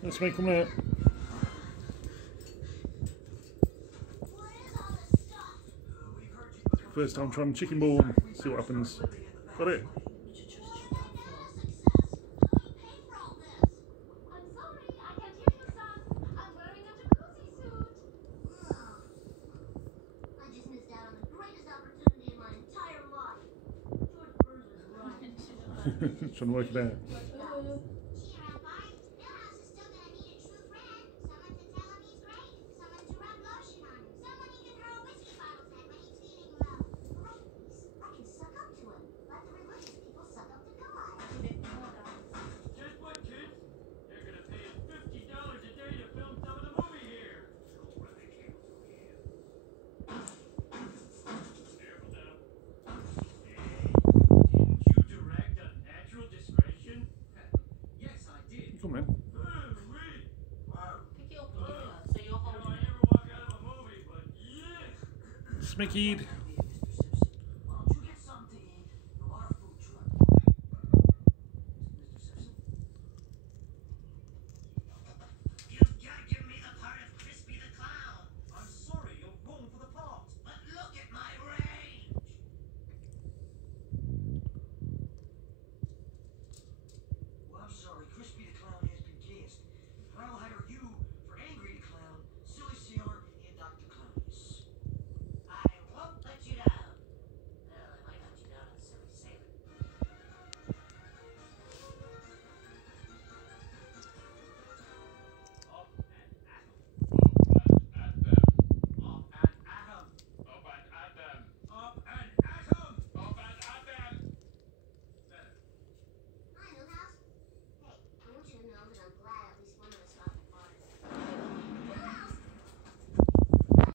Let's make them out. First time trying chicken ball and see what happens. Got it. Trying to work it out. Come on. Smickeyed.